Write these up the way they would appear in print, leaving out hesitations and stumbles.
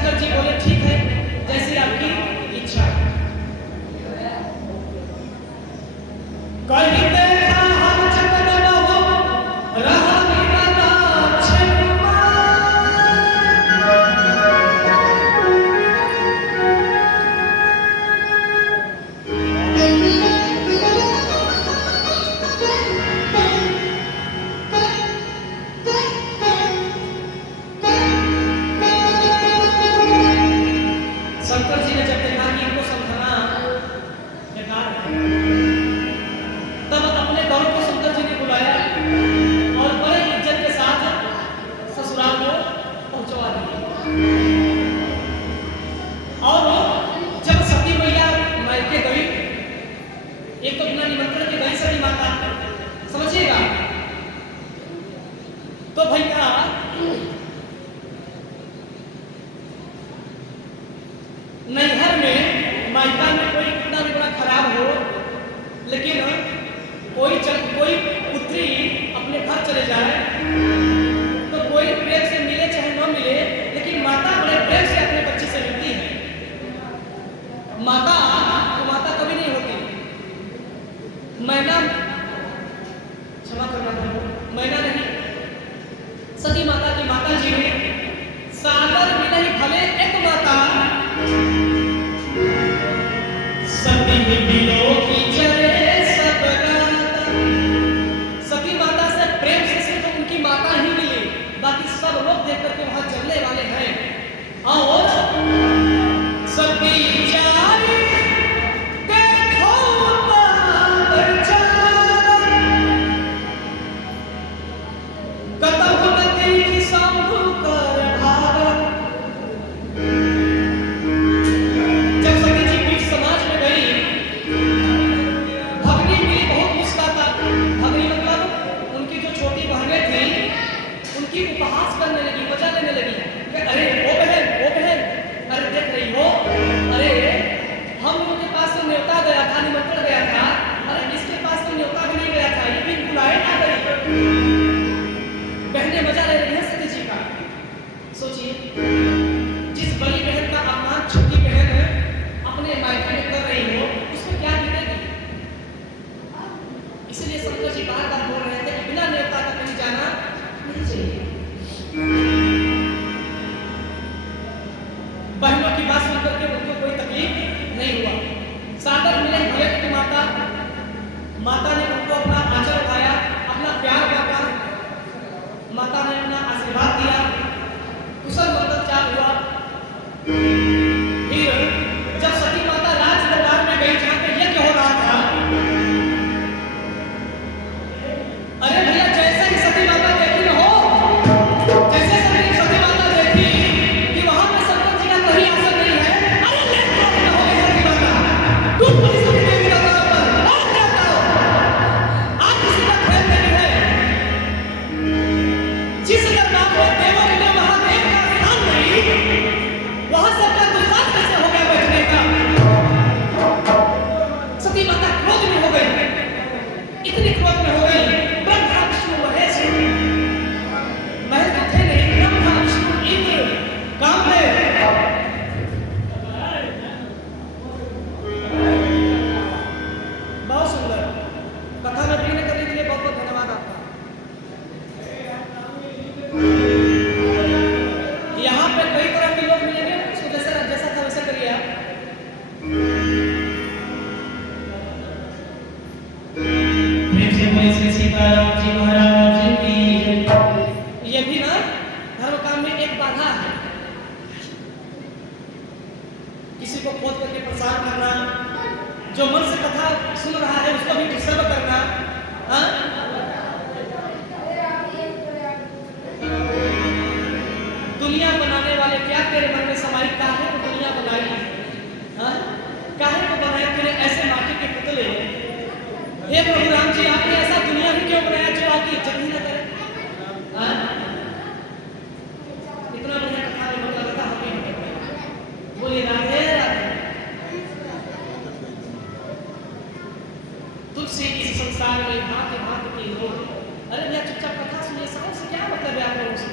शंकर जी बोले ठीक है, जैसी आपकी इच्छा। कहीं देखा हर जगह न हो रहा मेरा नाम शंकर जी ने जब देखा कि इनको समझाना बेकार है, तब अपने गौर को शंकर जी ने बुलाया और बड़े इज्जत के साथ ससुराल को पहुंचवा दिया। और जब सती मैया मायके गई, एक तो बिना निमंत्रण के गई सती माता, समझिएगा, तो भैया नैहर में मायका में कोई कितना भी बड़ा खराब हो, लेकिन कोई पुत्री अपने घर चले जाए तो कोई प्रेम से मिले चाहे न मिले, लेकिन माता बड़े प्रेम से अपने बच्चे से मिलती है। माता तो माता कभी नहीं होती। मैना, क्षमा करना, मैना नहीं, सती माता की माता जी ने सागर में नहीं भले एक माता सती बिलो की चले सब गाता। सती माता से प्रेम से सिर्फ उनकी माता ही मिली, बाकी सब लोग देख करके वहां चलने वाले हैं। और सती जाई देखो बाबर जाना, कतहु न देखी शंभु कर भागा। जब सती जी बीच समाज में गई, भगनी मिली, बहुत मुस्कुराता। भगनी मतलब उनकी जो छोटी बहनें थी, उनकी उपहास करने लगी, मजा लेने लगी कि अरे वो बहन, अरे देख रही हो, अरे हम उनके पास से न्योता गया था, निमंत्रण गया था, अरे इसके पास तो न्योता भी नहीं गया था, ये भी बुलाए आ गई। बहनें मजा ले रही हैं सती जी का। सोचिए, जिस बड़ी बहन का अपमान छोटी बहन अपने मायके में कर रही हो, उसमें क्या बीतेगी। इसलिए शंकर जी बार बार बोल रहे थे कि बिना न्योता का कहीं जाना नहीं चाहिए। बहनों की बात सुनकर के उनको कोई तकलीफ नहीं हुआ। सागर मिले भले की माता ने उनको अपना आंचल उठाया, अपना प्यार बांटा, माता ने अपना आशीर्वाद दिया, कुशल मंगल चाल हुआ। फिर जब सती माता राज दरबार में गई जहां पे यज्ञ हो रहा था, अरे भैया जैसे ही सती माता देखी न हो, जैसे सती माता देखी कि वहां पे शंकर जी का कोई आसन नहीं है, अरे ले न हो गई सती माता, तू पूरी सती देवी का नाम पर और क्या करो, आप किसी का खेल नहीं है। जिस दरबार में देवों के लिए महादेव का स्थान नहीं, वहां सबका दुस्साहस कैसे हो गया बैठने का। सती माता क्रोध में हो गई, इतनी क्रोध में हो गई, ब्रह्मा विष्णु महेश महल तो थे नहीं, ब्रह्मा विष्णु इंद्र काम है। बहुत सुंदर कथा में विघ्न करने के लिए बहुत बहुत धन्यवाद आपका। यहाँ पे कई तरह के लोग मिलेंगे, उसको जैसा था वैसे करिए आप। सीताराम जी महाराज की। ये भी ना धर्म काम में एक बाधा है, किसी को खोद करके प्रसार करना, जो मन से कथा सुन रहा है उसको भी डिस्टर्ब करना। हाँ? दुनिया बनाने वाले क्या तेरे मन में समाई, काहे को दुनिया बनाई, हाँ? काहे को बनाया तूने ऐसे माटी के पुतले। हे प्रभु राम जी, आपने ऐसा दुनिया ही क्यों बनाया जो आपकी इज्जत ही न करे। हाँ? इतना बढ़िया कथा में बोला था, हमें बोले राधे राधे। तुझसे इस संसार में भांति भांति की लोग, अरे भैया चुपचाप कथा सुनिए, समझ से क्या मतलब है आप लोगों से।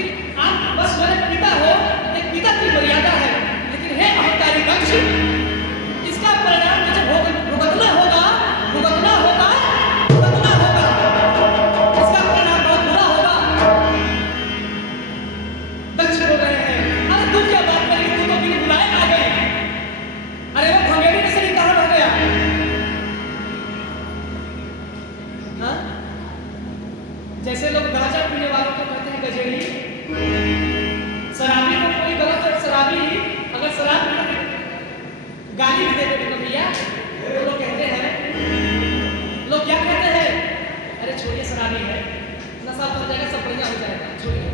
लेकिन आप बस मेरे पिता हो, एक पिता की मर्यादा है, लेकिन हे अहंकारी दक्ष, इसका परिणाम मुझे भुगतना होगा, भुगतना होगा, भुगतना होगा। इसका परिणाम बहुत बुरा होगा। दक्ष बोल रहे हैं, अरे तू क्या बात करी, तू तो बिना बुलाए आ गई। अरे वो भंगेरी में से निकाल हो गया। हाँ? जैसे लोग गांजा पीने वालों को कहते हैं गजेड़ी, शराबी को कोई गलत है, शराबी अगर शराब गाली भी दे दे तो भैया, तो लोग कहते हैं, लोग क्या कहते हैं, अरे छोड़िए शराबी है, नशा उतर जाएगा, सब बढ़िया हो जाएगा, छोड़िए,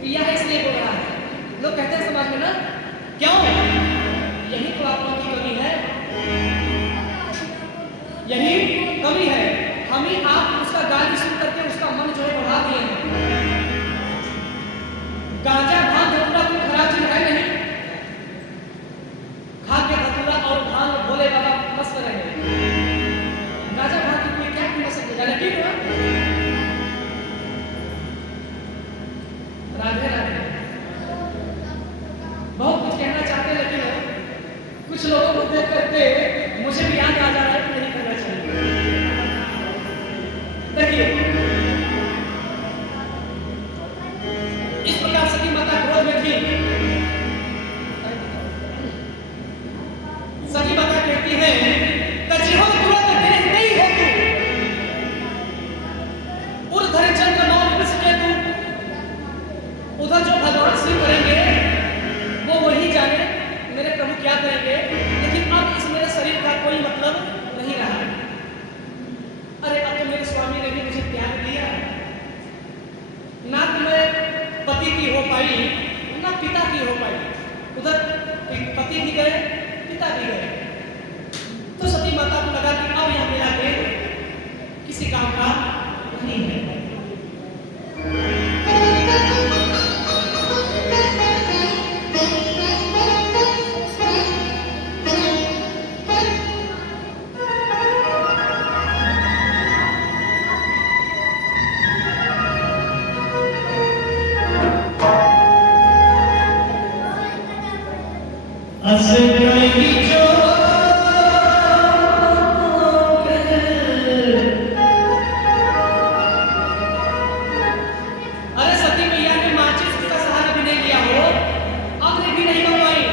पिया है इसलिए बोल रहा है। लोग कहते हैं समाज में ना, क्यों? यही तो आप लोगों की कमी है, यही कमी है। हम ही आप उसका गाली सुन करके उसका मन जो है बढ़ा दिए हैं। गांजा भांग धतूरा कोई खराब चीज है नहीं, खा के धतूरा और भांग भोले बाबा मस्त रहे। गांजा भांग की कोई क्या कीमत सकती है, लेकिन राधे राधे। बहुत कुछ कहना चाहते हैं, लेकिन कुछ लोगों को देख करके मुझे भी याद आ जा रहा है कि नहीं करना चाहिए। देखिए, इस प्रकार सती माता क्रोध में थी। सती माता कहती है, तजिहो तुरंत देह नहीं हो तू, उर्धर चंद्र मौल विसके तू। उधर जो भगवान शिव करेंगे वो वही जाने, मेरे प्रभु क्या करेंगे, लेकिन अब इस मेरे शरीर का कोई मतलब नहीं रहा। अरे अब तो मेरे स्वामी ने भी मुझे त्याग दिया, ना तो मैं पति की हो पाई, ना पिता की हो पाई। उधर पति भी गए, पिता भी गए। तो सती माता को लगा कि अब यह मेरा देह किसी काम का नहीं है। अरे सती मैया ने माचिस का सहारा भी नहीं लिया हो, अग्नि भी नहीं बनवाई।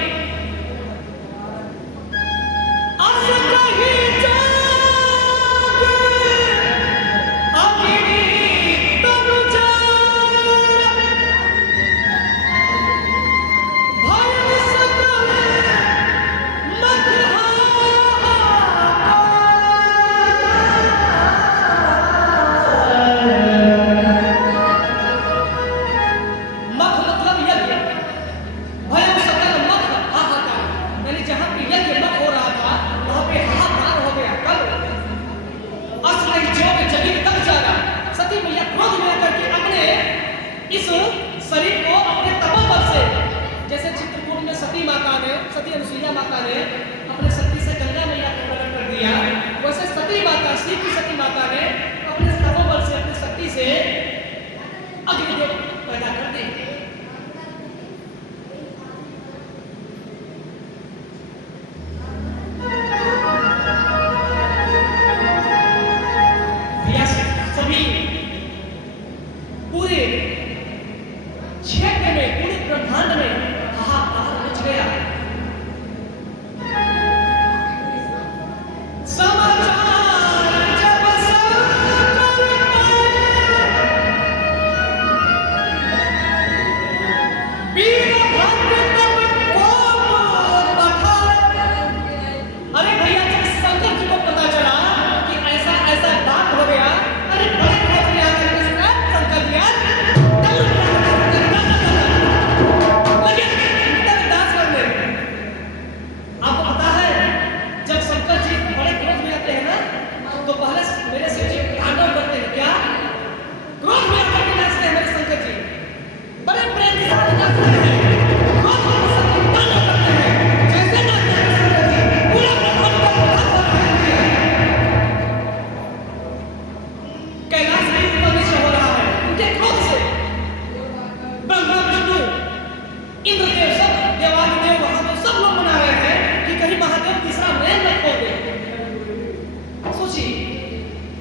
इस शरीर को अपने तपोबल से, जैसे चित्रकूट में सती माता ने, सती अनुसुईया माता ने अपने शक्ति से गंगा मैया को प्रकट कर दिया, वैसे सती माता, शिव की सती माता ने अपने तपोबल से, अपनी शक्ति से अग्निदेव पैदा कर दी। सभी पूरे क्षेत्र में, पूरे ब्रह्मांड में हाहाकार मच गया।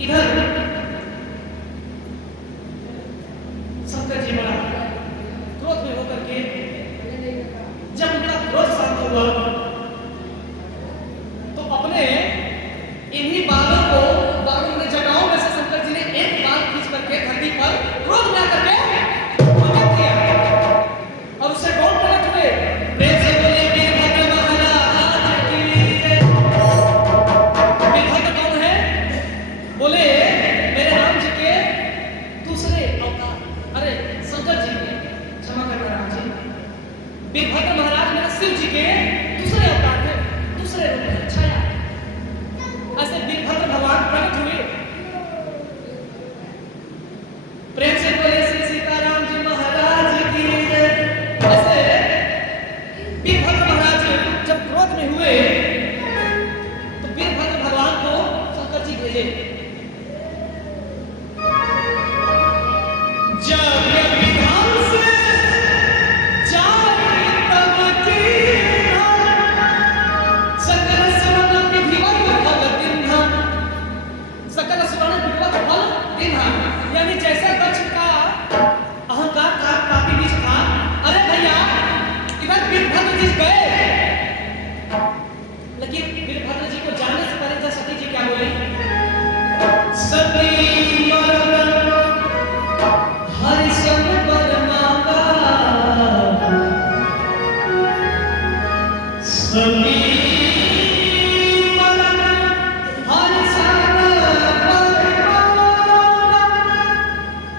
इधर शंकर जी बड़ा क्रोध में होकर के जब उनका क्रोध शांत हुआ तो अपने इन्हीं बालों को ने जटाओं में से शंकर जी ने एक बाल खींच करके धरती पर क्रोध में आकर के पटक दिया और उससे कौन पलट हुए? प्रेम से बोले वीरभद्र महाराज की जय। वीरभद्र कौन है? बोले मेरे राम जी के दूसरे अवतार। अरे शंकर जी के, क्षमा करना राम जी, वीरभद्र महाराज मेरे शिव जी के दूसरे अवतार है, दूसरे रूप में छाया। ऐसे वीरभद्र भगवान प्रकट हुए। प्रेम से बोले श्री सीताराम जी महाराज की जय। ऐसे वीरभद्र महाराज जब क्रोध में हुए तो वीरभद्र भगवान को शंकर जी भेजे। जब विधान से जाए तब कीन्हा, सकल सुवर्ण विधिवत फल दीन्हा। सकल सुवर्ण विधिवत फल दीन्हा, यानी जैसे दक्ष का अहंकार था, पापी बीज था। अरे भैया इधर वीरभद्र जी गए, लेकिन वीरभद्र जी को जाने से पहले जब सती जी क्या बोली? सती मरण हरिशंकर माता, सती मरण हरिशंकर माता।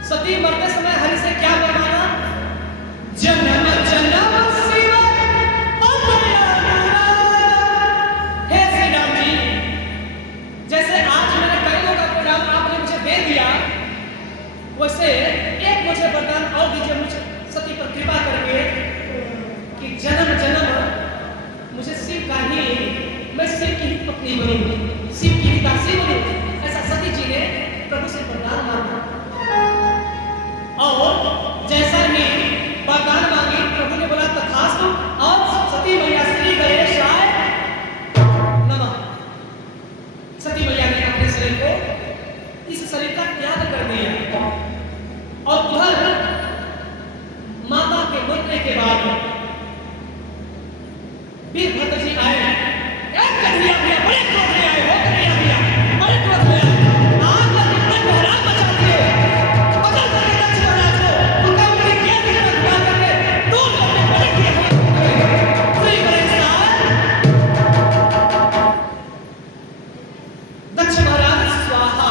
सती मरते समय हरि से क्या बरमाना? जन्म जन्म शिव हे श्री राम जी, जैसे आज मैंने कई लोगों का वरदान आपने मुझे दे दिया, वैसे एक मुझे वरदान और दीजिए मुझे सती पर कृपा करके कि जन्म जन्म मुझे शिव का ही, मैं शिव की ही पत्नी बनूं, शिव की ही दासी बनूं। ऐसा सती जी ने प्रभु से वरदान मांगा और जैसा ही वरदान मांगी प्रभु ने बोला तथास्तु। और सती मैया श्री गणेशाय नमः, सती मैया ने अपने शरीर को, इस शरीर का त्याग कर दिया और उधर माता के मरने के बाद वीरभद्र जी आए। एक कन्हैया भैया बड़े क्रोध में आए हो, कन्हैया भैया बड़े क्रोध में आए। आग लगी मन को हराम मचा दिए, पकड़ करके दक्ष महाराज को उनका उंगली के भीतर घुमा करके दूर करके पटक दिए। श्री गणेशाय दक्ष महाराज स्वाहा।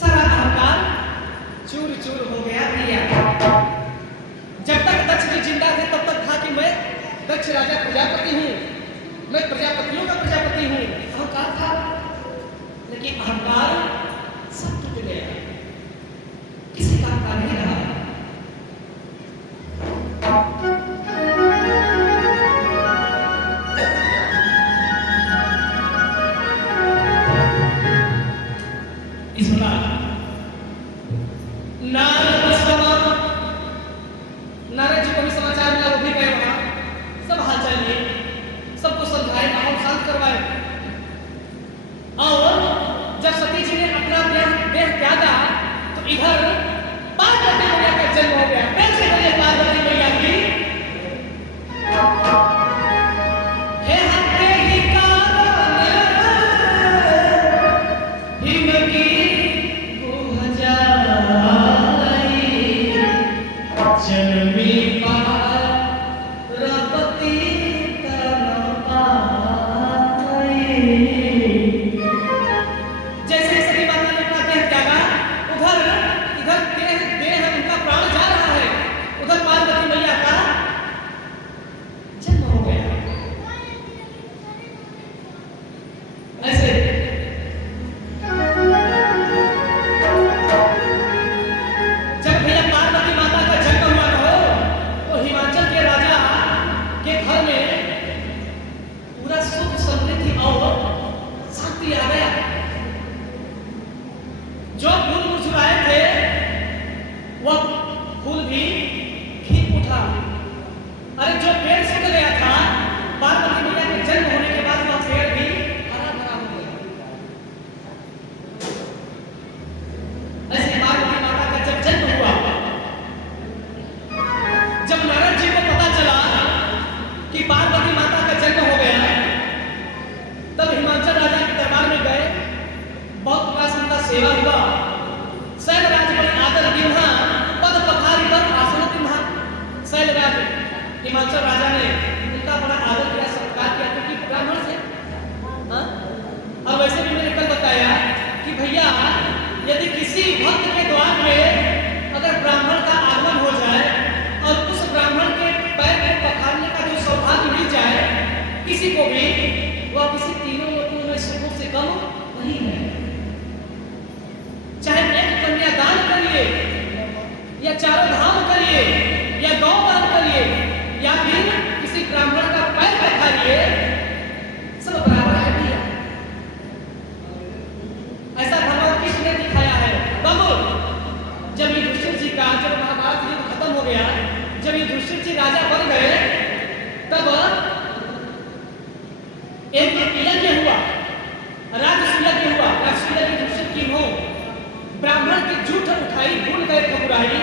सारा अहंकार चूर चूर हो गया भैया। जब तक दक्ष जी जिंदा थे तब तक था कि मैं दक्ष राजा प्रजापति हूं, मैं प्रजापतियों का प्रजापति हूं, अहंकार था। लेकिन अहंकार सब टूट गया, किसी काम का नहीं रहा। इस प्रकार नारद जी को भी समाचार मिला, वो भी गए वहां, सब हालचाल लिए, सबको समझाए, माहौल शांत करवाए। और जब सती जी ने अपना देह त्यागा तो इधर पार्वती मैया का जन्म हो गया। कैसे बोले पार्वती मैया की? हे हत्ते ही कारण हिमकी बुझाई, जनमी पार्वती तन पाई। जैसे सती माता ने अपना देह त्यागा, उधर इधर देह उनका प्राण जा रहा है, उधर पार्वती मैया का जन्म हो गया। ऐसे जब भैया पार्वती माता का जन्म हुआ हो तो हिमाचल के राजा के घर में पूरा सुख समृद्धि और शांति आ गया। जो फूल मुरझाए थे वह फूल भी खिल उठा। अरे जो पेड़ सूख गया था, पार्वती मैया के जन्म होने के बाद वह पेड़ भी हरा भरा हो गया। चारों धाम करिए या गौ दान करिए या फिर किसी ब्राह्मण का पैर पखारिए, सब बराबर है भैया। ऐसा भगवान कृष्ण ने दिखाया है। तब जब युधिष्ठिर जी का जब महाभारत युद्ध खत्म हो गया, जब युधिष्ठिर जी राजा बन गए, तब एक यज्ञ हुआ, राजसूय हुआ। राजसूय युधिष्ठिर की हो ब्राह्मण की जूठ उठाई, भूल गए ठकुराई।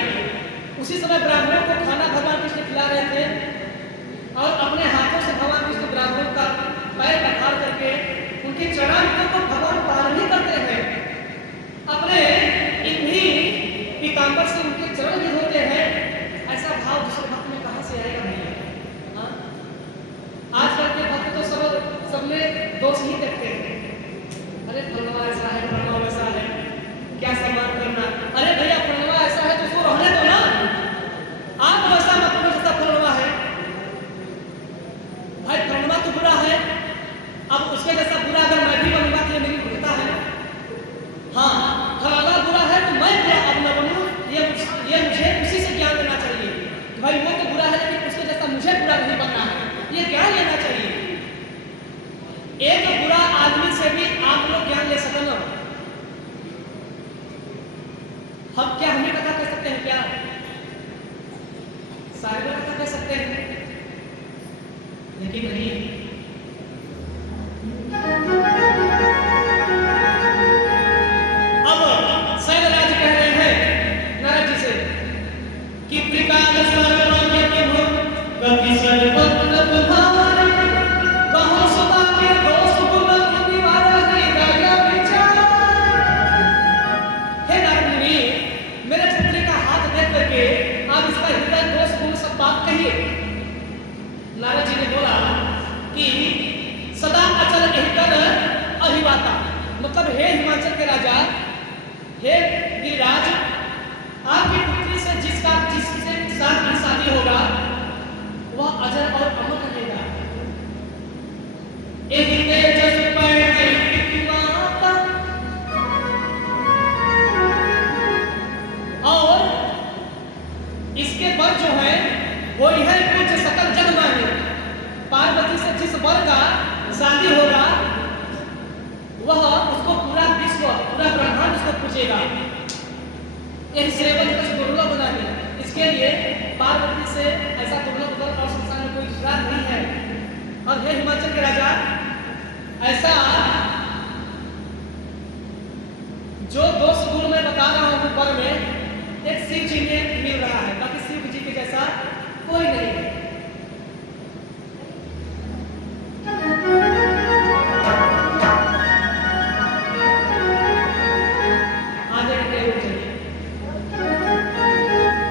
उसी समय ब्राह्मणों को खाना भगवान कृष्ण खिला रहे थे और अपने हाथों से भगवान कृष्ण ब्राह्मणों का पैर पखार करके उनके चरणामृतों को भगवान पालन ही करते हैं। अपने इन्हीं पीताम्बर से उनके चरण भी धोते हैं। ऐसा भाव दूसरे भक्त में कहां से आएगा नहीं? हाँ? आजकल के भक्त तो सब में दोष ही देखते हैं। अरे फलवा ऐसा है, फलवा वैसा है, क्या सम्मान करना। अरे भैया फलवा ऐसा है तो उसको रहने दो ना, आप वैसा मत करो जैसा फलवा है। भाई फलवा तो बुरा है, अब उसके जैसा बुरा अगर मैं भी बनूंगा तो मेरी बुरता है। हाँ, फलवा बुरा है तो मैं बुरा अब न बनूं, ये मुझे उसी से ज्ञान लेना चाहिए। भाई वो तो बुरा है लेकिन उसके जैसा मुझे बुरा नहीं बनना है, ये ज्ञान लेना चाहिए। एक बुरा आदमी से भी आप लोग ज्ञान ले सको ना। हम क्या हमें कथा कह सकते हैं? क्या सारे लोग कथा कह सकते हैं? लेकिन नहीं। अब शैलराज कह रहे हैं नारद जी से कि त्रिकाल सर्वज्ञ प्रभु गति सर्वत्र तुम्हारे, कहो सदा के दोष गुण निवारा दया विचार। हे नारद मुनि, मेरे पुत्री का हाथ देख करके आप इसका हृदय दोष गुण सब बात कहिए। नारद जी ने बोला कि सदा अचल हितर अहिवाता, मतलब हे हिमाचल के राजा, हे गिरिराज, आपकी पुत्री से जिसके साथ भी शादी होगा वह अजर और अमर रहेगा। एक तेजस माता, और इसके वर जो है वो है कुछ सकल जग माने। पार्वती से जिस वर का शादी होगा वह उसको पूरा विश्व, पूरा ब्रह्मांड उसको पूजेगा। यही सेवन का दुर्लभ बना दिया। इसके लिए पार्वती से ऐसा दुर्लभ वर और संसार में कोई दूसरा नहीं है। और हे हिमाचल के राजा, ऐसा जो दोष गुण मैं बता रहा हूं ऊपर में एक शिव जी में मिल रहा है, बाकी शिव जी के जैसा कोई नहीं है।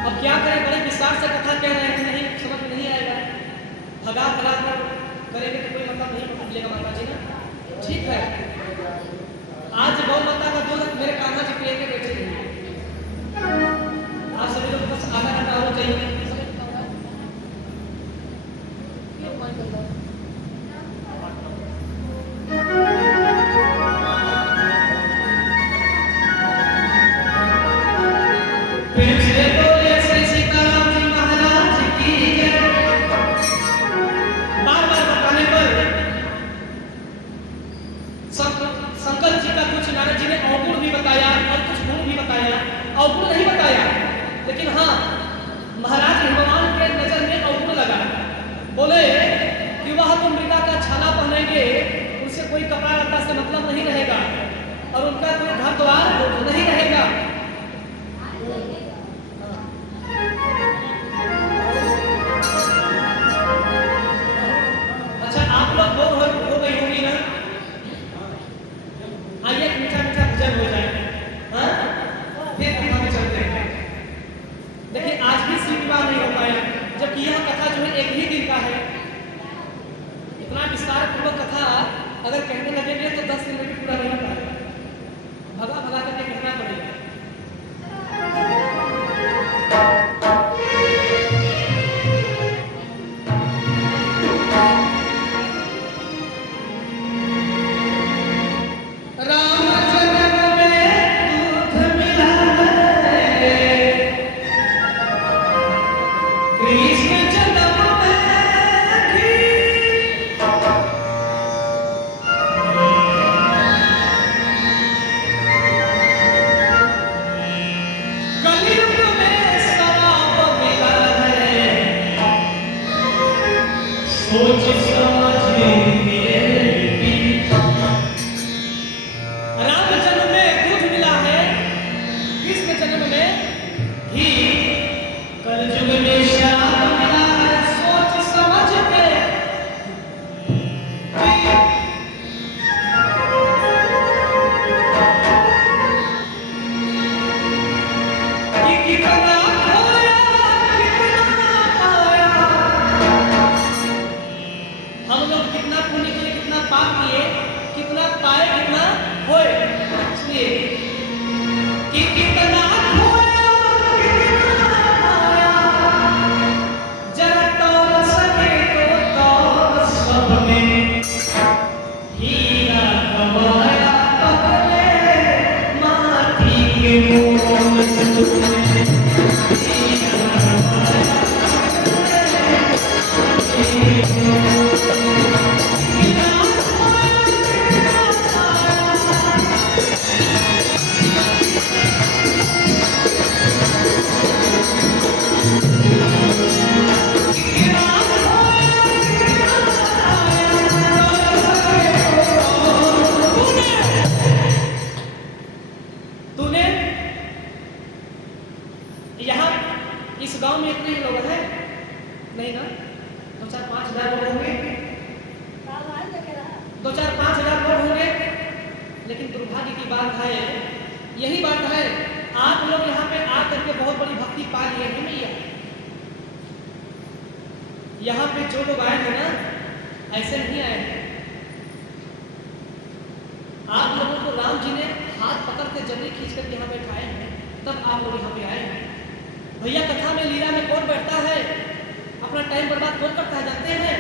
अब क्या करें, बड़े विस्तार से कथा कह रहे हैं, नहीं समझ में नहीं आएगा। भगा भगा कर करेंगे तो कोई मतलब नहीं पकड़ेगा माता जी ना। ठीक है, आज गौ माता का दूध मेरे कान्हा जी पिए के बैठे हैं। आप सभी लोग बस आधा घंटा और चाहिए। शंकर जी का कुछ नारद जी ने अवगुण भी बताया और कुछ गुण भी बताया। अवगुण नहीं बताया, लेकिन हाँ महाराज हिमवान के नजर में अवगुण लगा। बोले कि वह तो मृगा का छाला पहनेंगे, उनसे कोई कपड़ा लत्ता से मतलब नहीं रहेगा और उनका कोई घर द्वार नहीं रहेगा। अच्छा, आप लोग बोर हो गई होगी ना? आइए मीठा मीठा भजन हो जाए, हाँ? फिर हम आगे चलते हैं। देखिए आज भी शिव विवाह नहीं हो पाया, जबकि यह कथा जो है एक ही दिन का है। इतना विस्तार पूर्वक कथा अगर कहने लगेंगे तो 10 दिन में भी पूरा नहीं पाएगा। भगा भगा करके कहना पड़ेगा। राम जन्म में दूध मिला है, कृष्ण जन्म में भी कलयुग में शराब मिला है, सोच समझ मेरी। राम जन्म में दूध मिला है, कृष्ण जन्म में घी, कलयुग में शराब मिला है, सोच समझ के पी। कि कितना खोया कितना पाया, हम लोग कितना पुण्य किए कितना पाप किए, कितना पाए कितना होए। इसलिए कि कितना खोया कितना पाया, जरा तौल सके तो तौल सब में। हीरा कमाया पगले माटी के मोल में। तूने यहाँ इस गांव में इतने ही लोग हैं नहीं ना? 2-4-5 हजार लोग होंगे, 2-4-5 हजार लोग होंगे। लेकिन दुर्भाग्य की बात है, यही बात है, आप लोग यहाँ पे आकर के बहुत बड़ी भक्ति पा लिए हैं भैया। यहाँ पे जो लोग आए हैं ना, ऐसे नहीं आए हैं। आप लोगों को राम जी ने हाथ पकड़ के जल्दी खींच कर यहाँ बैठाए हैं, तब आप लोग यहाँ पे आए हैं। भैया कथा में लीला में कौन बैठता है, अपना टाइम बर्बाद कौन करता है जानते हैं?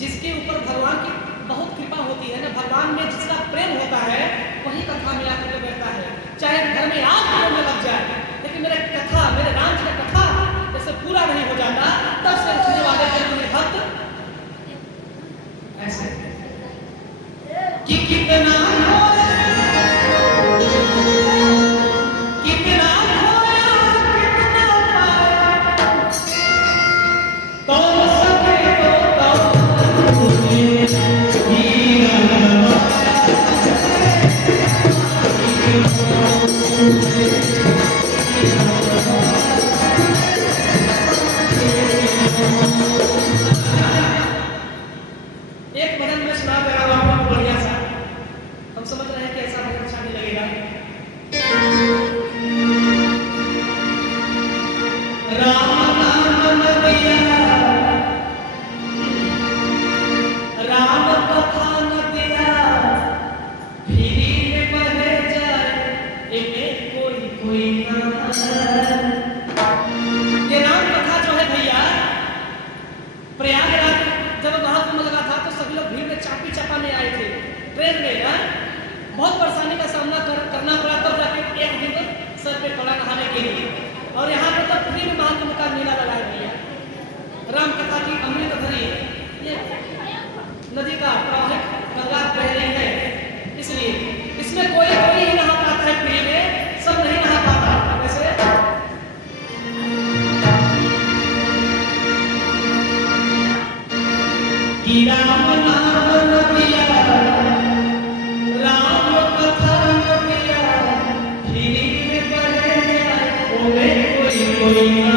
जिसके ऊपर भगवान की बहुत कृपा होती है ना, भगवान में जिसका प्रेम होता है वही कथा में आकर के बैठता है। चाहे घर में आग में लग जाए, लेकिन मेरे कथा, मेरे राम जी का कथा जैसे पूरा नहीं हो जाता, तब से उठने वाले मेरे भक्त ऐसे कि कितना खोया कितना पाया, तो सके तो एक भजन में सुना दे रहा हूं आपको बढ़िया सा, हम समझ रहे हैं कि ऐसा भजन अच्छा नहीं लगेगा। राम नाम नदिया, राम कथा नदिया, फिरी में बहे जाए एक कोई ना। ये राम कथा जो है भैया, प्रयागराज जब महाकुंभ लगा था तो सभी लोग भीड़ में चापी चापाने आए थे, ट्रेन में ना बहुत परेशानी का सामना करना पड़ा, तब जाके एक दिन सर पे पड़ा नहाने के लिए। और यहाँ पे तब फ्री में महाकुंभ का मेला लगाया गया। राम कथा की अमृत धरी ये नदी का प्रवाहित गंगा बह रही है, इसलिए इसमें कोई ही नहा पाता है, फ्री में सब नहीं नहा पाता। वैसे कि राम नाम नदिया, राम कथा नदिया, फिरी में बहे जाए ओवे कोई ना।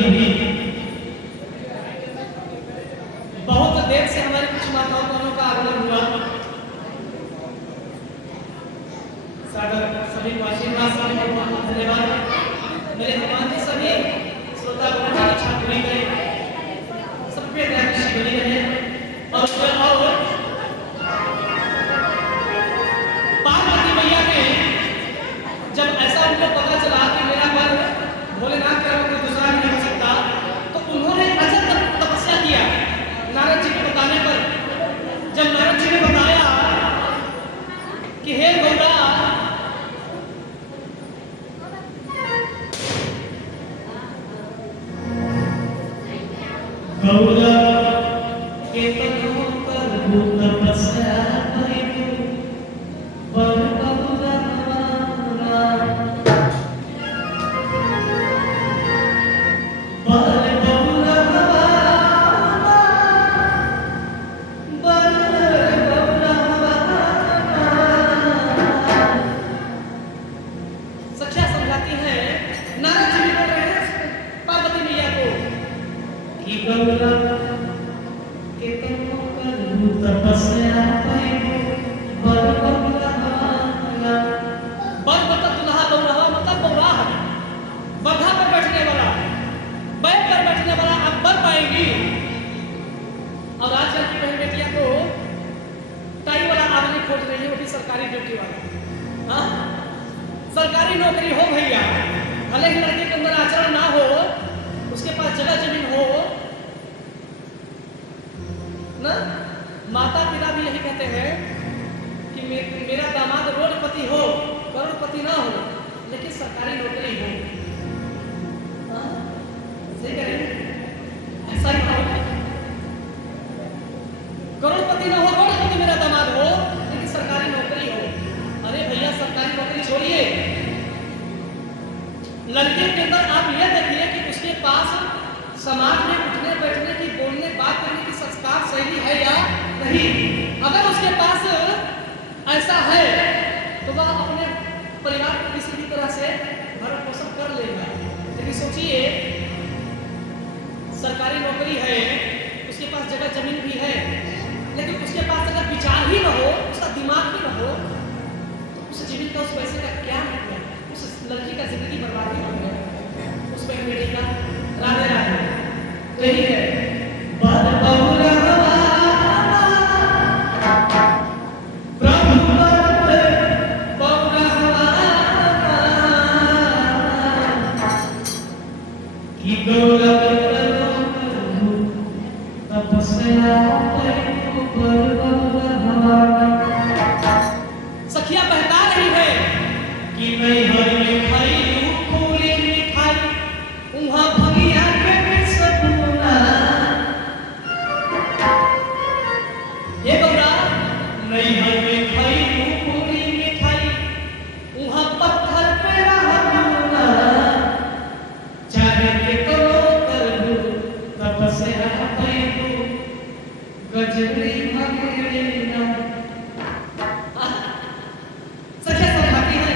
अभी भी बहुत देर से हमारे कुछ माताओं बहनों का आगमन हुआ। सागर सभी को आशीर्वाद से बहुत धन्यवाद। मेरे हनुमान जी सभी श्रोता बंधु की इच्छा पूरी करें, सब पे दया की बनी रहे। और पार्वती मैया ने जब ऐसा उनको पता चला कि मेरा घर भोलेनाथ का कोई दूसरा नहीं हो सकता, तो उन्होंने अजब तपस्या किया नारद जी के बताने पर। जब नारद जी ने बताया कि हे गौरा, गौरा के तनों पर भूत तपस्या करितु बर गौरा बर गौरा बर गौरा। सच्चा समझाती है, नारद जी बोल रहे हैं पार्वती मैया को कि गौरा के तनों पर भूत तपस्या करितु बर गौरा। बर मतलब दुल्हा, गौरा मतलब गौरा है, बधा पर बैठने वाला, बैठ पर बैठने वाला अब बर पाएंगी। और आजकल की बहन बेटियां तो टाई वाला आदमी खोज रही है, वो भी सरकारी ड्यूटी वाला। हाँ, सरकारी नौकरी हो भैया, भले ही लड़के के अंदर आचरण ना हो, उसके पास जगह जमीन हो ना। माता पिता भी यही कहते हैं कि मेरा दामाद रोडपति हो, करोड़पति ना हो, लेकिन सरकारी नौकरी हो। सही कह रहे हैं, ऐसा ही हो, करोड़पति ना हो, रोडपति मेरा दामाद हो, लेकिन सरकारी नौकरी हो। अरे भैया, सरकारी नौकरी छोड़िए, लड़के के अंदर आप यह देखिए कि उसके पास समाज में उठने बैठने की, बोलने बात करने की संस्कार शैली है या नहीं। अगर उसके पास ऐसा है तो वह अपने परिवार को किसी भी तरह से भरण पोषण कर लेगा। लेकिन सोचिए, सरकारी नौकरी है, उसके पास जगह जमीन भी है, लेकिन उसके पास अगर विचार ही न हो, उसका दिमाग ही न हो, तो उस जमीन का, उस पैसे का क्या मतलब? उस लड़की का जिंदगी बर्बाद ही हो गया, उस बहन बेटी का। राधे राधे। तो यही है सखिया बहता रही है कि मैं हर में खाई पूरी मिठाई, उहाँ भगिया के सपना। ये गौरा, मैं हर में खाई पूरी मिठाई, उहाँ पत्थर पे रहना, चाहे के तो कर तपस्या करितु गजबरी भगिना। सखिया समझाती है,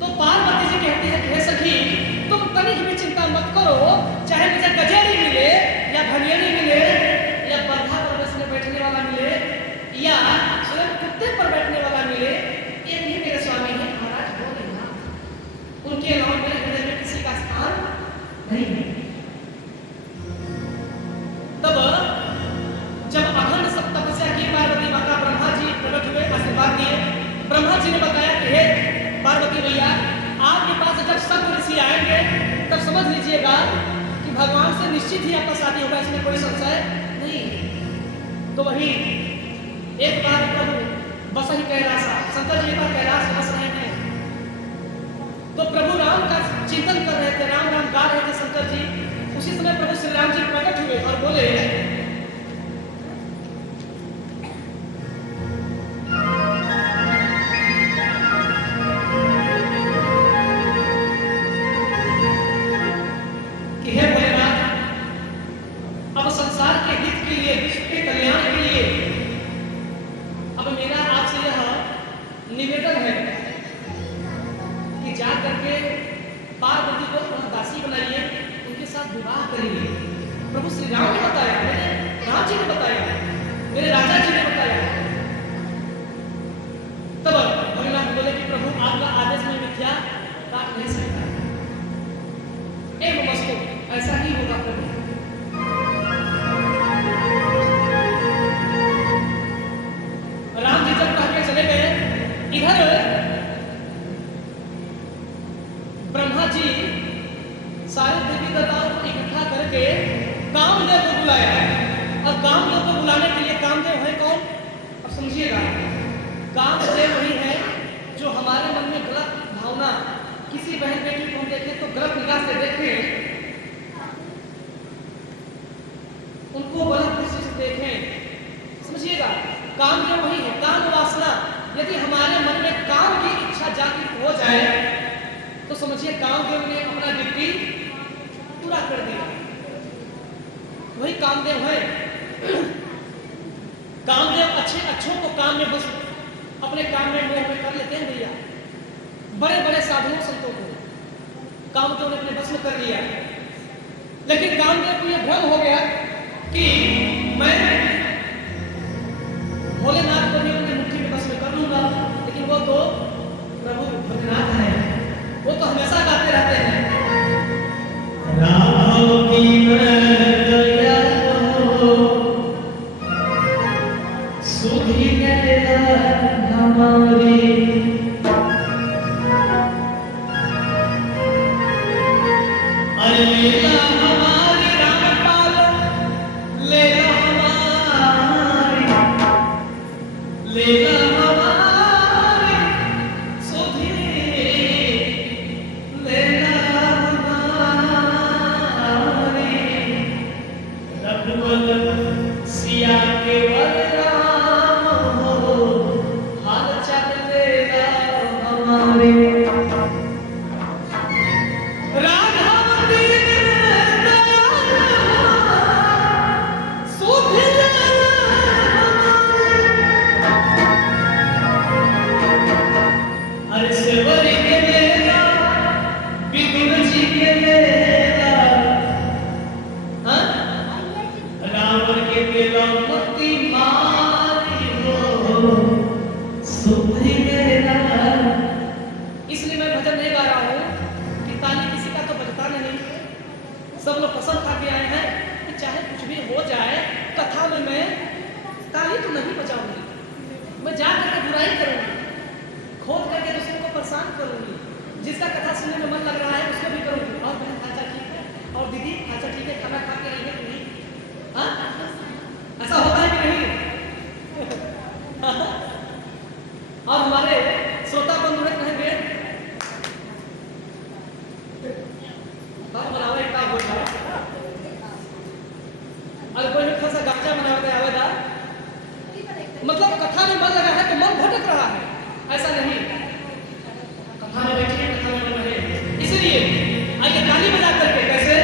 तो पार्वती जी कहती है कि हे सखी, तुम तनिक भी चिंता मत करो, चाहे मुझे गजेरी मिले या भनियरी मिले या बरधा पर बसने बैठने वाला मिले या स्वयं कुत्ते पर बैठने वाला मिले, ये नहीं मेरे स्वामी है महाराज भोलेनाथ। उनके अलावा मेरे हृदय में किसी का स्थान नहीं है। तब जब अखंड सब तपस्या की पार्वती माता, ब्रह्मा जी प्रकट हुए, आशीर्वाद दिए। ब्रह्मा जी ने बताया कि हे पार्वती भैया, आपके पास जब सब ऋषि आएंगे तब समझ लीजिएगा कि भगवान से निश्चित ही आपका शादी होगा, इसमें कोई संशय नहीं। तो वही एक बार प्रभु बस ही कैलाश, शंकर जी एक बार कैलाश बस रहे हैं, तो प्रभु राम का चिंतन कर रहे थे, राम राम गा रहे थे शंकर जी। उसी समय प्रभु श्री राम जी प्रकट हुए और बोले, अब संसार के हित के लिए, विश्व के कल्याण के लिए, अब मेरा आपसे यह निवेदन है कि जा करके पार्वती को अपना दासी बनाइए, उनके साथ विवाह करिए। प्रभु श्री राम ने बताया, मेरे राम जी ने बताया, मेरे राजा जी ने बताया। तब भोलेनाथ बोले कि प्रभु आपका आदेश में मिथ्या काट नहीं सकता, एवं मस्तु, ऐसा ही होगा प्रभु। राम जी जब कह के चले गए, इधर ब्रह्मा जी सारे देवी देवताओं को इकट्ठा करके कामदेव को बुलाया, और कामदेव को बुलाने के लिए कामदेव है कौन? अब समझिएगा, कामदेव वही है जो हमारे मन में गलत भावना, किसी बहन बेटी को हम देखें तो गलत निगाह से देखें, उनको गलत दृष्टि से देखें, समझिएगा, कामदेव वही है। काम वासना, यदि हमारे मन में काम की इच्छा जागृत हो जाए तो समझिए कामदेव ने अपना ड्यूटी पूरा कर दिया, वही कामदेव है। कामदेव अच्छों को काम में बस अपने काम में मोह में कर लेते हैं भैया। बड़े बड़े साधुओं संतों को कामदेव ने अपने बस में कर लिया, लेकिन कामदेव को यह भ्रम हो गया कि मैं भोलेनाथ को भी अपने मुट्ठी में बस में कर लूंगा, लेकिन वो तो प्रभु भोलेनाथ है, वो तो हमेशा गाते रहते हैं, राम की दया हो सुधी हमारी, अरे हमारी रामपाल लेला हमारी, लेला हमारी सुधी, लेला हमारी, रघुकुल सिया के बलराम हो, हाल चाल लेला हमारी, इसलिए मैं भजन नहीं गा रहा हूँ कि ताली किसी का तो बजता नहीं। सब लोग कसम खा के आए हैं कि चाहे कुछ भी हो जाए, कथा में मैं ताली तो नहीं बजाऊंगी, मैं जा करके बुराई करूंगी, खोद करके दूसरे को परेशान करूंगी, जिसका कथा सुनने में मन लग रहा है उसको भी करूंगी। और बहन अच्छा ठीक है, और दीदी अच्छा ठीक है, खाना खा के आई है कि नहीं? हाँ, ऐसा होता है कि नहीं? और हमारे श्रोता बंधु कहेंगे बनावे का हो जाए, अगर कोई मिठा सा गाचा बनावे आवेगा, मतलब कथा में मन लगा है तो मन भटक रहा है, ऐसा नहीं, कथा में बैठिए, कथा में मन रहे। इसलिए आइए ताली बजा करके कैसे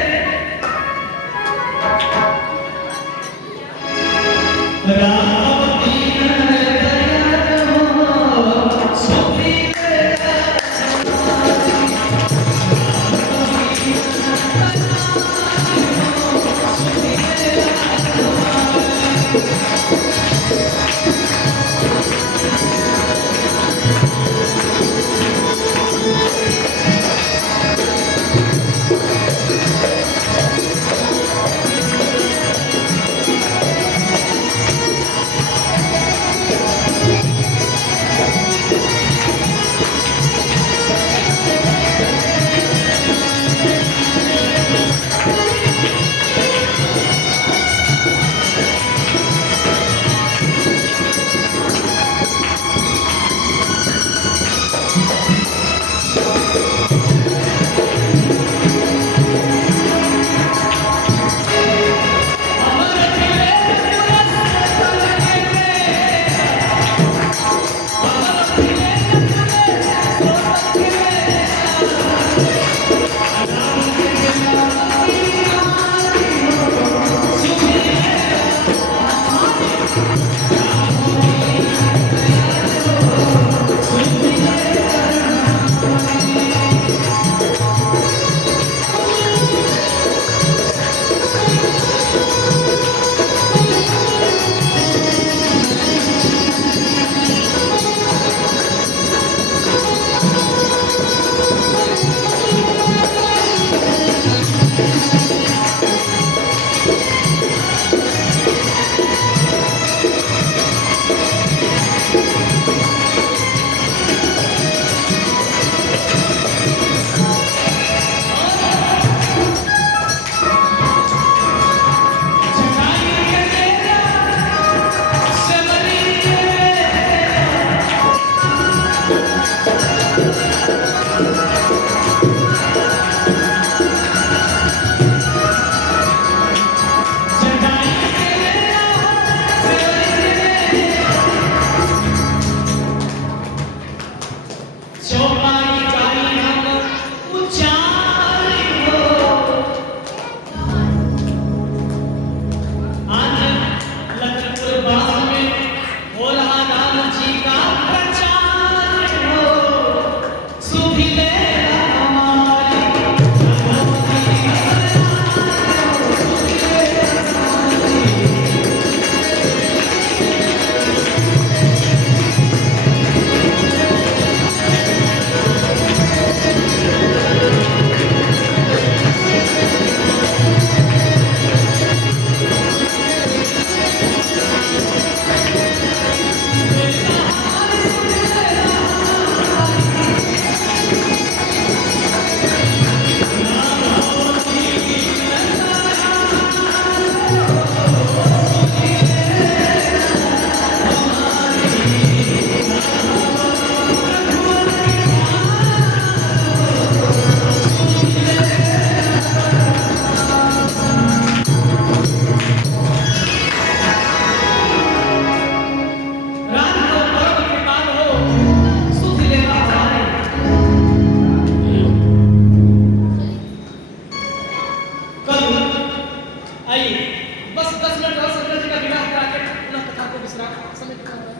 समय कितना हुआ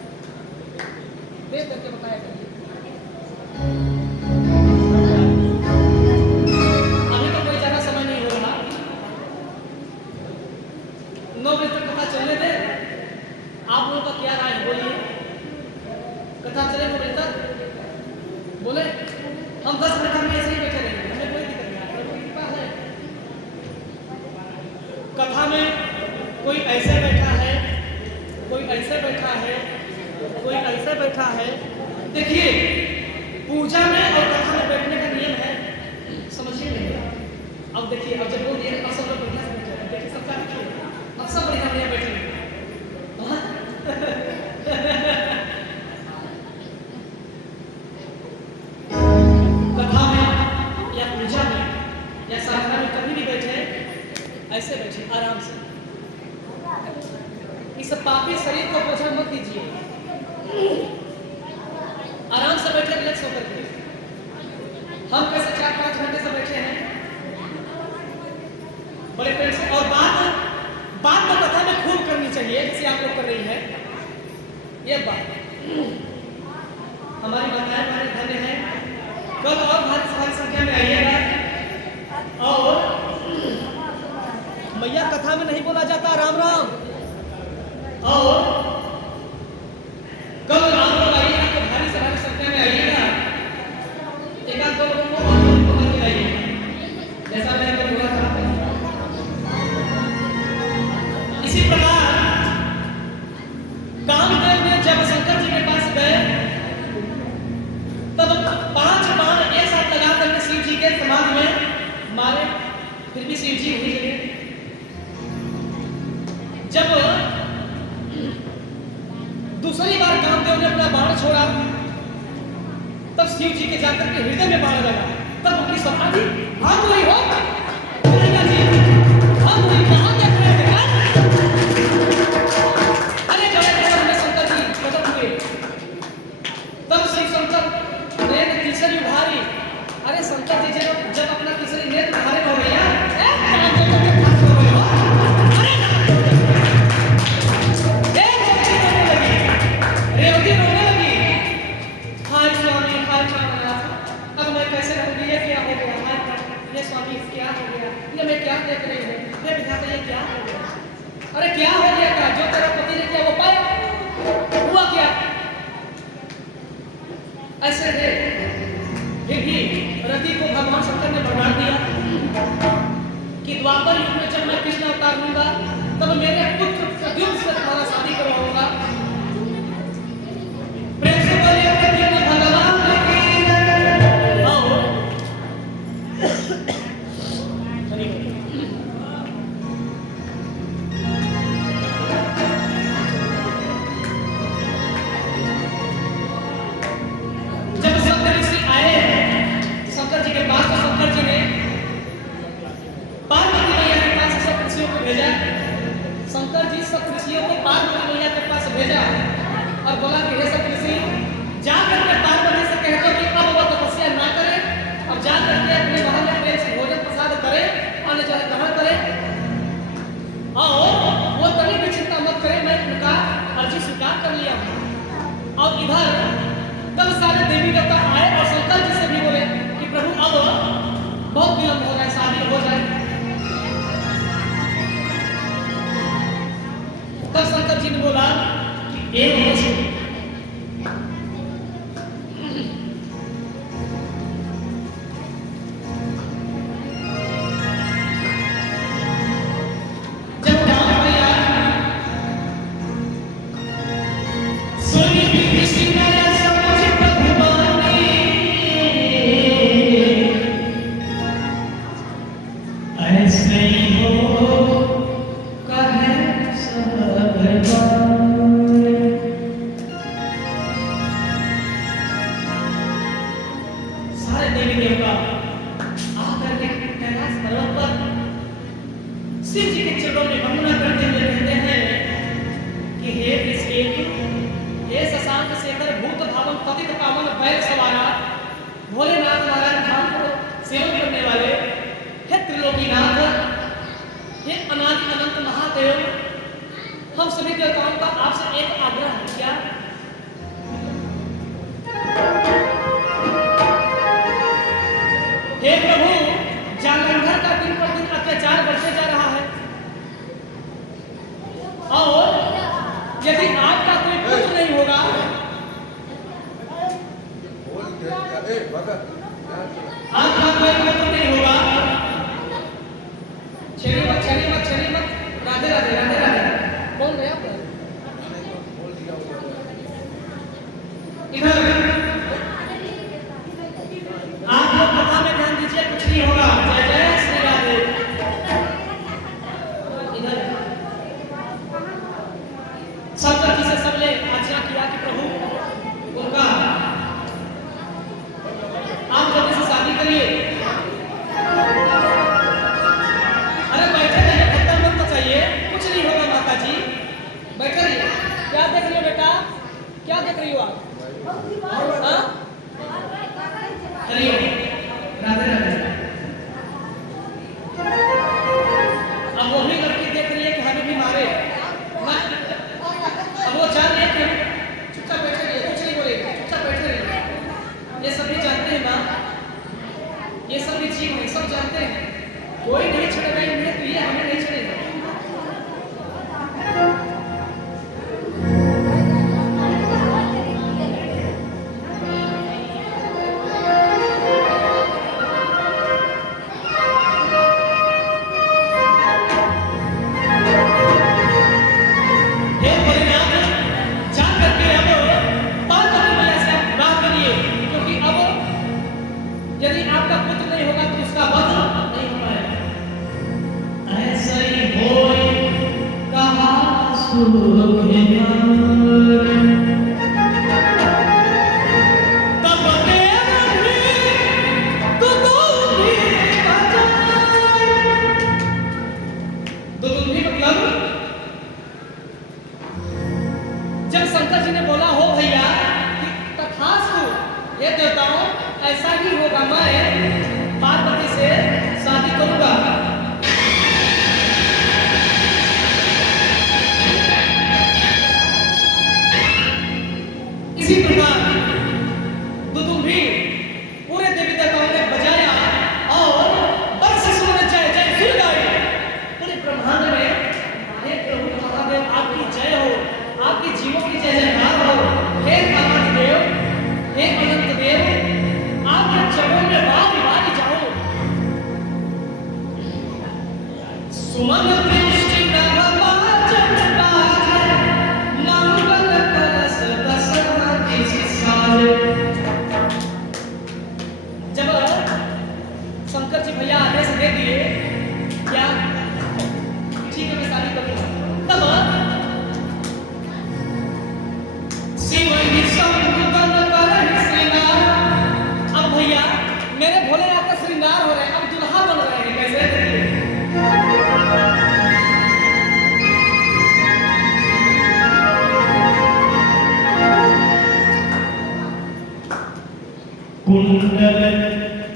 देख करके बताया करिए। अभी तो कोई ज़्यादा समय नहीं हो रहा, 9 बजे तक कथा चलने दे। आप लोगों का क्या राय है बोलिए? कथा चले 9 बजे तक? बोले हम 10 मिनट में ऐसे ही बैठे रहेंगे, हमें कोई दिक्कत नहीं है, कोई कृपा है। कथा में कोई ऐसे बैठा है, कोई ऐसे बैठा है, कोई ऐसे बैठा है। देखिए पूजा में और कथा में बैठने का नियम है, समझिए नहीं। अब देखिए, अब जब बोल दिए अब सब लोग बढ़िया से बैठे हैं, देखिए सबका देखिए अब सब बढ़िया बढ़िया बैठे हैं। कथा में या पूजा में या साधना में कभी भी बैठे ऐसे बैठे आराम से। इस पापी शरीर को बोझ मत दीजिए, आराम से बैठे रिलैक्स होकर के। हम कैसे 4-5 घंटे से बैठे हैं बड़े प्रेम से, और बात तो कथा में खूब करनी चाहिए जैसे आप लोग कर रही है। ये बात हमारी माताएं हमारे धन्य हैं, कल और भारी संख्या में आइएगा। और मैया कथा में नहीं बोला जाता राम राम, और कल राम राम आइएगा तो भारी से भारी संख्या में आइएगा। एक आध 2 लोगों को और बोल के आइएगा जैसा मैंने कल बोला था। इसी प्रकार कामदेव ने जब शंकर जी के पास गए तब 5 बाण एक साथ लगा करके शिव जी के समाधि में मारे, फिर भी शिव जी वही जगह। जब दूसरी बार कामदेव ने अपना बाण छोड़ा तब शिव जी के जाकर के हृदय में बाण लगा, तब उनकी समाधि भाग गई हो। हम कहां देख रहे थे? अरे जय शंकर जी प्रकट हुए, तब शिव शंकर नेत्र तीसरी उभारी। अरे शंकर जी जब अपना तीसरी नेत्र उभारे हो गया, रेवती रोने लगी, हाय स्वामी हाय प्राणनाथ, अब मैं कैसे रहूंगी? ये क्या हो गया? हाय ये स्वामी क्या हो गया? ये मैं क्या देख रही हूँ? ये विधाता ये क्या हो गया? अरे क्या हो गया? क्या जो तेरा पति ने किया वो पाया? हुआ क्या? ऐसे थे फिर भी रति को भगवान शंकर ने वरदान दिया कि द्वापर युग में जब मैं कृष्ण अवतार लूंगा तब मेरे पुत्र प्रद्युम्न से तुम्हारा शादी करवाऊंगा। प्रेम से बोलिए प्रद्युम्न भगवान की जय। और जब शंकर ऋषि आए शंकर जी के पास, तो शंकर जी ने पार्वती मैया के पास सब ऋषियों को भेजा। शंकर जी सब ऋषियों को पार्वती मैया के पास भेजा और बोला कि हे सब ऋषि जाकर के पार्वती से कह दो कि अब वो तपस्या ना करे, अब जाकर के अपने महल में प्रेम से भोजन प्रसाद करे, अन्य चाहे ग्रहण करे, और वो तभी भी चिंता मत करे, मैं उनका अर्जी स्वीकार कर लिया हूँ। और इधर तब सारे देवी देवता आए और शंकर जी से भी बोले कि प्रभु अब बहुत विलंब हो रहा है, शादी हो जाए। तब शंकर जी ने बोला कि एक भोलेनाथ नारायण धाम को सेवन करने वाले, हे त्रिलोकीनाथ, हे अनादि अनंत महादेव, हम सभी देवताओं का आपसे एक आग्रह है, क्या? हे प्रभु, जालंधर का दिन पर दिन अत्याचार बढ़ते जा रहा है और यदि आपका कोई पुत्र नहीं होगा, आपका कोई पुत्र नहीं होगा, छेड़ी मत, राधे राधे। कौन गया इधर? आप लोग कथा में ध्यान दीजिए, कुछ नहीं होगा। जय जय श्री राधे। इधर सब गति से सबने आज्ञा किया कि प्रभु उनका आप जल्दी से शादी करिए। अरे बैठे रहिए, खत्म मत चाहिए, कुछ नहीं होगा माता जी, बैठे रहिए। क्या देख रही हो बेटा, क्या देख रही हो आप? हाँ? चलिए राधे राधे। अब वो भी लड़की देख रही है कि हमें भी मारे ना, अब वो जान रही है, चुपचाप बैठे रहिए, कुछ नहीं बोलेगी, चुपचाप बैठे रहिए। ये सभी जानते हैं माँ, ये सभी जीव हैं, सब जानते हैं, कोई नहीं छेड़ेगा इन्हें, तो ये हमें नहीं छेड़ेगा। यदि आपका पुत्र नहीं होगा तो उसका वध नहीं हो पाएगा। ऐसा ही होए कहा सुखे तब तेरा भी तो तुम भी मतलब जब शंकर जी ने बोला हो भैया कि तथास्तु, ये देवताओं ऐसा ही होगा, मैं पार्वती से शादी करूंगा। इसी प्रकार तुम भी पूरे देवी देवताओं ने बजाया और बल से सुन जय जय सुन गाई पूरे ब्रह्मांड में। हे प्रभु महादेव, आपकी जय हो, आपकी जीवों की जय जयकार हो। हे कामत देव, हे अनंत देव, आपके चरणों में बारी बारी जाओ। सुमन दृष्टि नभवाचन बाजे, मंगल कलश दसना किसी सारे। जब शंकर जी भैया आदेश दे दिए क्या ठीक है मैं शादी करूंगा, तब शिव भैया मेरे भोलेनाथ का श्रृंगार हो रहे हैं, अब दुल्हा बन रहे हैं, कैसे? कुंडल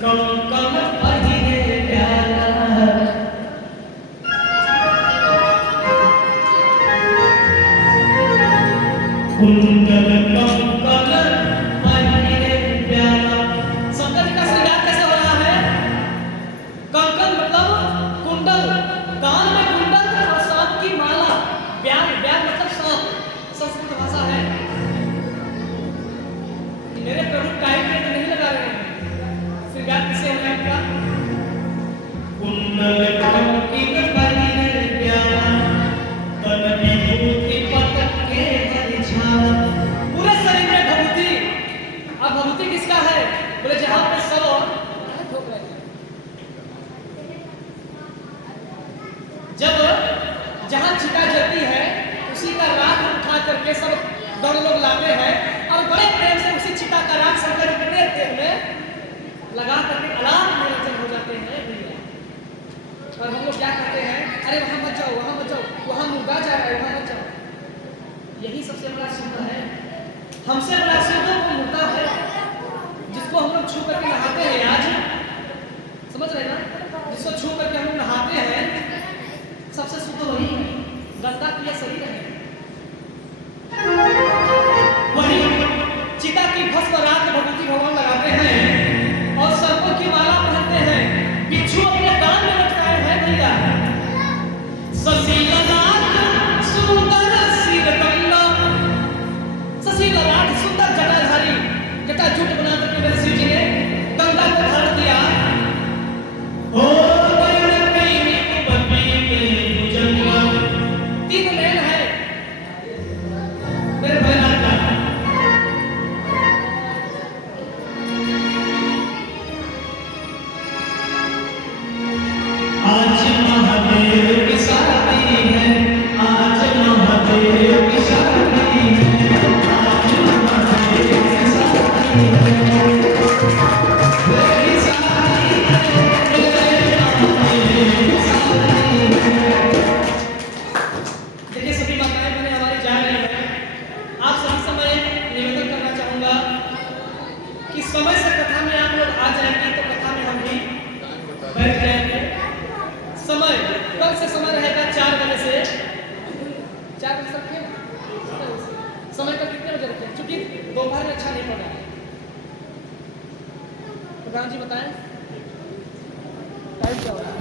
कंकण पहिरे प्याला, कुंडल कंकण पहिरे प्याला। शंकर जी का श्रृंगार कैसे हो रहा है? कंकण मतलब कुंडल, कान में कुंडल और सांप की माला। ब्याग मतलब सांप, संस्कृत भाषा है। मेरे प्रभु टाइम पे तो नहीं लगा रहे हैं, श्रृंगार किसे हो जाएगा? कुंडल कंकण पहिरे प्याला, तन विभूति पटक के हरिछाला। पूरे शरीर में भभूति। अब भभूति किसका है? बोले जहां पे सब जब जहां चिता जलती है उसी का राख उठा करके सब दौड़ लोग लाते हैं और बड़े प्रेम से उसी चिता का राख शंकर जी के में लगा करके अलाप निरंजन हो जाते हैं। और हम लोग क्या कहते हैं? अरे वहां मत जाओ, वहां मत जाओ, वहां मुर्गा जा रहा है, वहां मत जाओ। यही सबसे बड़ा शुद्ध है। हमसे बड़ा शुद्ध वो मुर्गा है जिसको हम लोग छू करके नहाते हैं। आज समझ रहे ना? जिसको छू करके हम लोग नहाते हैं सबसे शुद्ध वही है। गंदा किया शरीर है। समय से कथा में आप लोग आ जाएंगे तो कथा में हम भी बैठ जाएंगे। समय कल से समय रहेगा 4 बजे से 4 बजे तक है। समय का कितने बजे रखें, क्योंकि दोपहर में अच्छा नहीं पड़ा है। प्रधान जी बताएं टाइम क्या होगा?